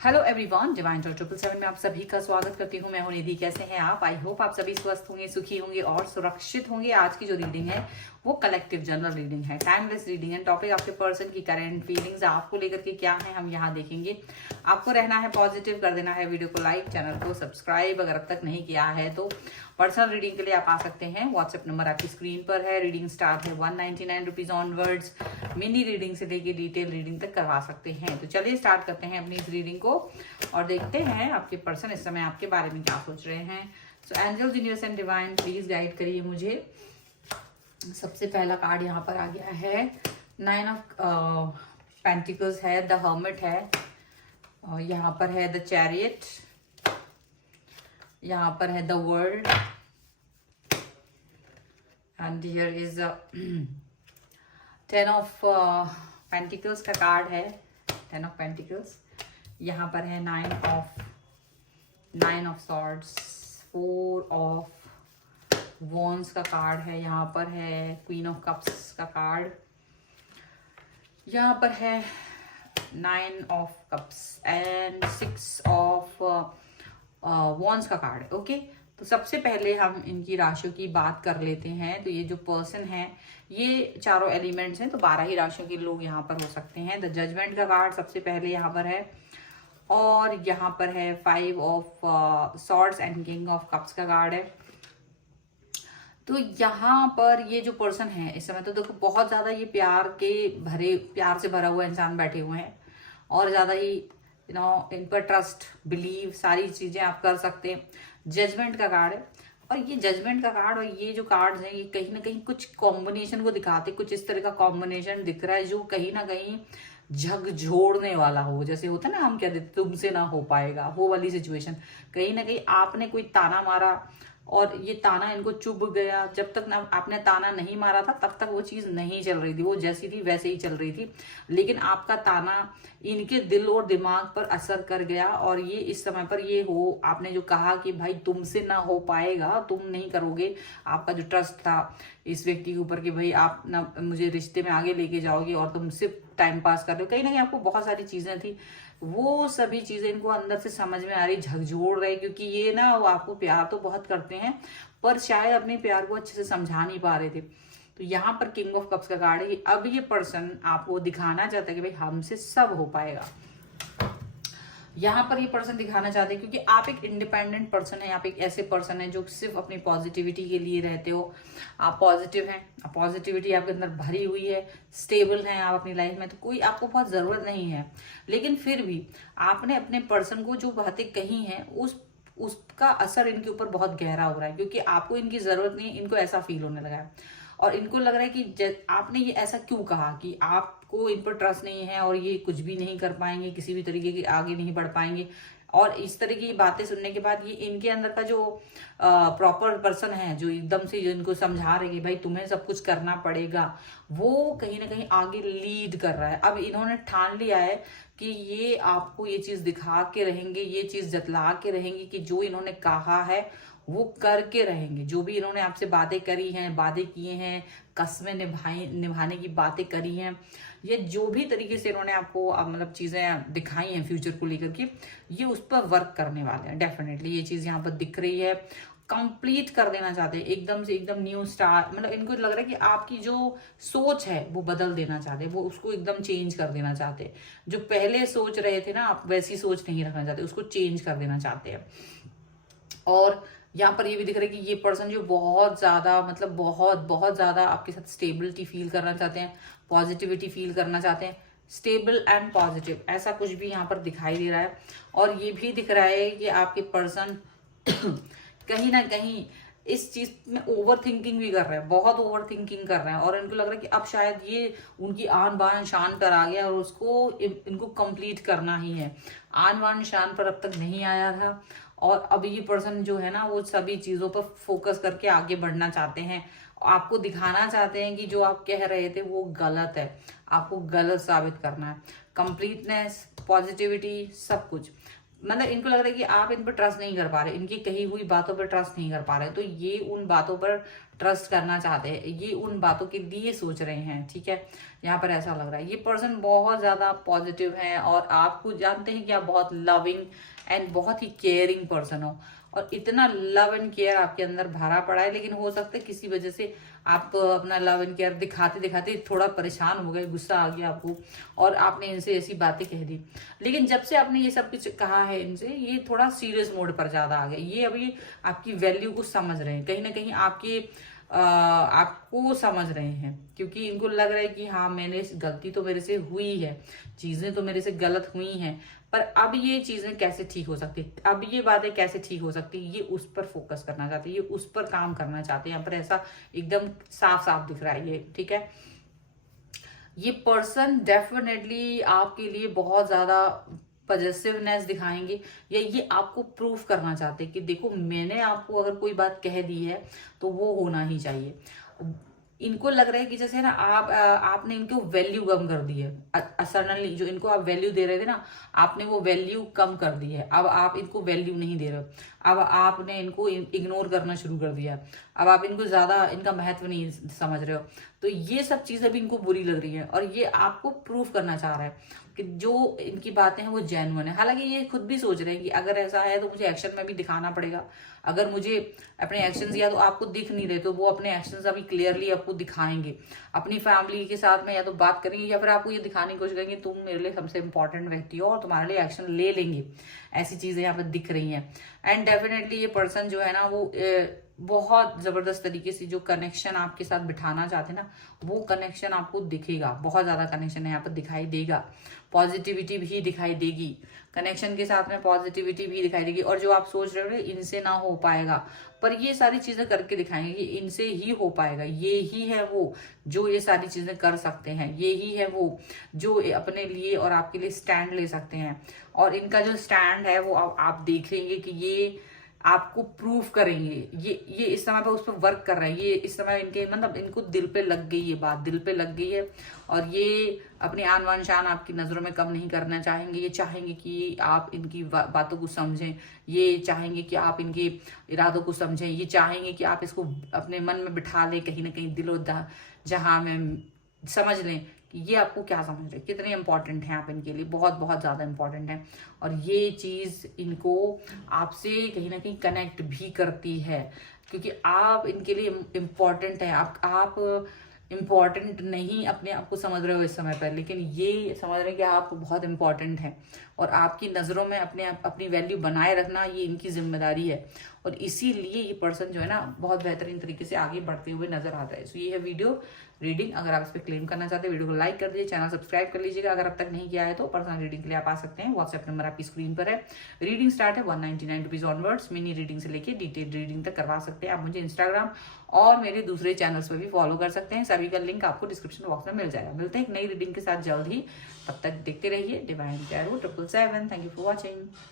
Hello everyone, divine Joy 777 में आप सभी का स्वागत करती हूँ। मैं हूँ निधि। कैसे हैं आप? आई होप आप सभी स्वस्थ होंगे, सुखी होंगे और सुरक्षित होंगे। आज की जो रीडिंग है वो कलेक्टिव जनरल रीडिंग है, टाइमलेस रीडिंग है। टॉपिक आपके पर्सन की करंट फीलिंग्स आपको लेकर के क्या है हम यहाँ देखेंगे। आपको रहना है पॉजिटिव, कर देना है वीडियो को लाइक, चैनल को सब्सक्राइब अगर अब तक नहीं किया है तो। पर्सनल रीडिंग के लिए आप आ सकते हैं, व्हाट्सएप नंबर आपकी स्क्रीन पर है। रीडिंग स्टार्ट है 199 रुपीज ऑनवर्ड्स। मिनी रीडिंग से लेके डिटेल रीडिंग तक करवा सकते हैं। तो चलिए स्टार्ट करते हैं अपनी इस रीडिंग को और देखते हैं आपके पर्सन इस समय आपके बारे में क्या सोच रहे हैं। So angels, universe and divine please guide करिए मुझे। सबसे पहला कार्ड यहाँ पर आ गया है 9 ऑफ पेंटिकल्स है, द हर्मिट है, यहाँ पर है द चैरियट, यहाँ पर है the world and here is 10 of pentacles का कार्ड है, 10 ऑफ पेंटिकल्स। यहाँ पर है 9 ऑफ सॉर्ड्स, 4 ऑफ वॉन्ड्स का कार्ड है, यहाँ पर है क्वीन ऑफ कप्स का कार्ड, यहाँ पर है 9 of cups and 6 of wands का कार्ड है। ओके, तो सबसे पहले हम इनकी राशियों की बात कर लेते हैं। तो ये जो पर्सन है ये चारों एलिमेंट्स हैं, तो 12 ही राशियों के लोग यहाँ पर हो सकते हैं। द जजमेंट का कार्ड सबसे पहले यहाँ पर है और यहाँ पर है 5 of swords and king of cups का कार्ड है। तो यहाँ पर ये जो पर्सन है इस समय तो देखो बहुत ज्यादा ये प्यार से भरा हुआ इंसान बैठे हुए हैं और ज्यादा ही इन पर ट्रस्ट, बिलीव सारी चीजें आप कर सकते हैं। जजमेंट का कार्ड है और ये जजमेंट का कार्ड और ये जो कार्ड्स हैं ये कहीं ना कहीं कुछ कॉम्बिनेशन को दिखाते, कुछ इस तरह का कॉम्बिनेशन दिख रहा है जो कहीं ना कहीं झकझोरने वाला हो। जैसे होता है ना, हम कह देते तुमसे ना हो पाएगा, वो वाली सिचुएशन। कहीं ना कहीं आपने कोई ताना मारा और ये ताना इनको चुभ गया। जब तक ना आपने ताना नहीं मारा था तब तक वो चीज नहीं चल रही थी, वो जैसी थी वैसे ही चल रही थी। लेकिन आपका ताना इनके दिल और दिमाग पर असर कर गया और ये इस समय पर ये हो, आपने जो कहा कि भाई तुमसे ना हो पाएगा, तुम नहीं करोगे, आपका जो ट्रस्ट था इस व्यक्ति के ऊपर कि भाई आप ना मुझे रिश्ते में आगे लेके जाओगे और तुम सिर्फ टाइम पास कर रहे हो, कहीं ना कहीं आपको बहुत सारी चीजें थी, वो सभी चीजें इनको अंदर से समझ में आ रही, झकझोर रही। क्योंकि ये ना आपको प्यार तो बहुत करते हैं पर शायद अपने प्यार को अच्छे से समझा नहीं पा रहे थे। तो यहाँ पर किंग ऑफ कप्स का कार्ड है। अब ये पर्सन आपको दिखाना चाहता है कि भाई हमसे सब हो पाएगा। यहाँ पर ये पर्सन दिखाना चाहते हैं क्योंकि आप एक इंडिपेंडेंट पर्सन है, आप एक ऐसे पर्सन है जो सिर्फ अपनी पॉजिटिविटी के लिए रहते हो। आप पॉजिटिव हैं, पॉजिटिविटी आपके अंदर भरी हुई है, स्टेबल हैं आप अपनी लाइफ में, तो कोई आपको बहुत जरूरत नहीं है। लेकिन फिर भी आपने अपने पर्सन को जो बातें कही हैं उसका असर इनके ऊपर बहुत गहरा हो रहा है क्योंकि आपको इनकी जरूरत नहीं है, इनको ऐसा फील होने लगा है। और इनको लग रहा है कि आपने ये ऐसा क्यों कहा कि आपको इन पर ट्रस्ट नहीं है और ये कुछ भी नहीं कर पाएंगे, किसी भी तरीके के आगे नहीं बढ़ पाएंगे। और इस तरह की बातें सुनने के बाद ये इनके अंदर का जो प्रॉपर पर्सन है जो एकदम से जो इनको समझा रहे कि भाई तुम्हें सब कुछ करना पड़ेगा, वो कहीं ना कहीं आगे लीड कर रहा है। अब इन्होंने ठान लिया है कि ये आपको ये चीज दिखा के रहेंगे, ये चीज जतला के रहेंगे कि जो इन्होंने कहा है वो करके रहेंगे। जो भी इन्होंने आपसे बातें करी हैं, वादे किए हैं, कस्में निभाने की बातें करी हैं, ये जो भी तरीके से इन्होंने आपको मतलब चीजें दिखाई हैं फ्यूचर को लेकर के, ये उस पर वर्क करने वाले हैं डेफिनेटली। ये चीज यहाँ पर दिख रही है, कंप्लीट कर देना चाहते हैं एकदम से, एकदम न्यू स्टार्ट। मतलब इनको लग रहा है कि आपकी जो सोच है वो बदल देना चाहते हैं, वो उसको एकदम चेंज कर देना चाहते हैं। जो पहले सोच रहे थे ना आप वैसी सोच नहीं रखना चाहते, उसको चेंज कर देना चाहते हैं। और यहाँ पर ये भी दिख रहा है कि ये पर्सन जो बहुत ज्यादा मतलब बहुत बहुत ज्यादा आपके साथ स्टेबिलिटी फील करना चाहते हैं, पॉजिटिविटी फील करना चाहते हैं, स्टेबल एंड पॉजिटिव, ऐसा कुछ भी यहाँ पर दिखाई दे रहा है। और ये भी दिख रहा है कि आपके पर्सन कहीं ना कहीं इस चीज में ओवर थिंकिंग भी कर रहे हैं, बहुत ओवर थिंकिंग कर रहे हैं। और इनको लग रहा है कि अब शायद ये उनकी आन बान शान पर आ गया और उसको इनको कंप्लीट करना ही है। आन बान शान पर अब तक नहीं आया था और अब ये पर्सन जो है ना वो सभी चीजों पर फोकस करके आगे बढ़ना चाहते हैं। आपको दिखाना चाहते हैं कि जो आप कह रहे थे वो गलत है, आपको गलत साबित करना है। कंप्लीटनेस, पॉजिटिविटी, सब कुछ। मतलब इनको लग रहा है कि आप इन पर ट्रस्ट नहीं कर पा रहे, इनकी कही हुई बातों पर ट्रस्ट नहीं कर पा रहे, तो ये उन बातों पर ट्रस्ट करना चाहते हैं, ये उन बातों के लिए सोच रहे हैं, ठीक है। यहाँ पर ऐसा लग रहा है ये पर्सन बहुत ज्यादा पॉजिटिव है और आपको जानते हैं कि आप बहुत लविंग एंड बहुत ही केयरिंग पर्सन हो, और इतना लव एंड केयर आपके अंदर भरा पड़ा है, लेकिन हो सकता है किसी वजह से आप अपना लव एंड केयर दिखाते दिखाते थोड़ा परेशान हो गए, गुस्सा आ गया आपको और आपने इनसे ऐसी बातें कह दी। लेकिन जब से आपने ये सब कुछ कहा है इनसे, ये थोड़ा सीरियस मोड पर ज्यादा आ गए, ये अभी आपकी वैल्यू को समझ रहे हैं, कहीं ना कहीं आपको समझ रहे हैं, क्योंकि इनको लग रहा है कि हाँ मैंने गलती तो मेरे से हुई है, चीजें तो मेरे से गलत हुई हैं, पर अब ये चीजें कैसे ठीक हो सकती, अब ये बातें कैसे ठीक हो सकती, ये उस पर फोकस करना चाहते हैं, ये उस पर काम करना चाहते हैं। यहाँ पर ऐसा एकदम साफ साफ दिख रहा है ये, ठीक है। ये पर्सन डेफिनेटली आपके लिए बहुत ज्यादा पॉजिटिवनेस दिखाएंगे, या ये आपको प्रूफ करना चाहते हैं कि देखो मैंने आपको अगर कोई बात कह दी है तो वो होना ही चाहिए। इनको लग रहा है कि जैसे ना आपने इनको वैल्यू कम कर दी है, सडनली जो इनको आप वैल्यू दे रहे थे ना, आपने वो वैल्यू कम कर दी है, अब आप इनको वैल्यू नहीं दे रहे हो, अब आपने इनको इग्नोर करना शुरू कर दिया, अब आप इनको ज्यादा इनका महत्व नहीं समझ रहे हो, तो ये सब चीजें भी इनको बुरी लग रही है और ये आपको प्रूफ करना चाह रहा है कि जो इनकी बातें हैं वो जेन्युइन है। हालांकि ये खुद भी सोच रहे हैं कि अगर ऐसा है तो मुझे एक्शन में भी दिखाना पड़ेगा, अगर मुझे अपने एक्शंस या तो आपको दिख नहीं रहे तो वो अपने एक्शंस अभी क्लियरली आपको दिखाएंगे, अपनी फैमिली के साथ में या तो बात करेंगे या फिर आपको ये दिखाने की कोशिश करेंगे तुम मेरे लिए सबसे इंपॉर्टेंट व्यक्ति हो और तुम्हारे लिए एक्शन ले लेंगे, ऐसी चीजें यहाँ पर दिख रही हैं। एंड डेफिनेटली ये पर्सन जो है ना वो बहुत जबरदस्त तरीके से जो कनेक्शन आपके साथ बिठाना चाहते हैं ना, वो कनेक्शन आपको दिखेगा, बहुत ज्यादा कनेक्शन है यहाँ पर दिखाई देगा, पॉजिटिविटी भी दिखाई देगी, कनेक्शन के साथ में पॉजिटिविटी भी दिखाई देगी, और जो आप सोच रहे हो इनसे ना हो पाएगा, पर ये सारी चीजें करके दिखाएंगे कि इनसे ही हो पाएगा, ये ही है वो जो ये सारी चीजें कर सकते हैं, ये ही है वो जो अपने लिए और आपके लिए स्टैंड ले सकते हैं। और इनका जो स्टैंड है वो आप देखेंगे कि ये आपको प्रूफ करेंगे, ये इस समय पे उस पर वर्क कर रहे हैं, ये इस समय इनके मतलब इनको दिल पे लग गई, ये बात दिल पे लग गई है, और ये अपनी आन बान शान आपकी नजरों में कम नहीं करना चाहेंगे, ये चाहेंगे कि आप इनकी बातों को समझें, ये चाहेंगे कि आप इनके इरादों को समझें, ये चाहेंगे कि आप इसको अपने मन में बिठा लें, कहीं ना कहीं दिलो जहां में समझ लें कि ये आपको क्या समझ रहे, कितने इंपॉर्टेंट हैं आप इनके लिए, बहुत बहुत ज्यादा इंपॉर्टेंट है, और ये चीज इनको आपसे कहीं ना कहीं कनेक्ट भी करती है, क्योंकि आप इनके लिए इम्पोर्टेंट है। आप इम्पॉर्टेंट नहीं अपने आप को समझ रहे हो इस समय पर, लेकिन ये समझ रहे हैं कि आप बहुत इंपॉर्टेंट हैं, और आपकी नज़रों में अपनी वैल्यू बनाए रखना ये इनकी जिम्मेदारी है, और इसीलिए ये पर्सन जो है ना बहुत बेहतरीन तरीके से आगे बढ़ते हुए नजर आता है। सो ये है वीडियो रीडिंग, अगर आप इस पर क्लेम करना चाहते हैं वीडियो को लाइक कर दीजिए, चैनल सब्सक्राइब कर लीजिएगा अगर अब तक नहीं किया है तो। पर्सनल रीडिंग के लिए आप आ सकते हैं, व्हाट्सएप नंबर आपकी स्क्रीन पर है। रीडिंग स्टार्ट है 199 रुपीज ऑनवर्ड्स, मिनी रीडिंग से लेके डिटेल रीडिंग तक करवा सकते हैं। आप मुझे इंस्टाग्राम और मेरे दूसरे चैनल्स पर भी फॉलो कर सकते हैं, सभी का लिंक आपको डिस्क्रिप्शन बॉक्स में मिल जाएगा। मिलते हैं एक नई रीडिंग के साथ जल्द ही, तब तक देखते रहिए divine tarot 777। Thank you for watching.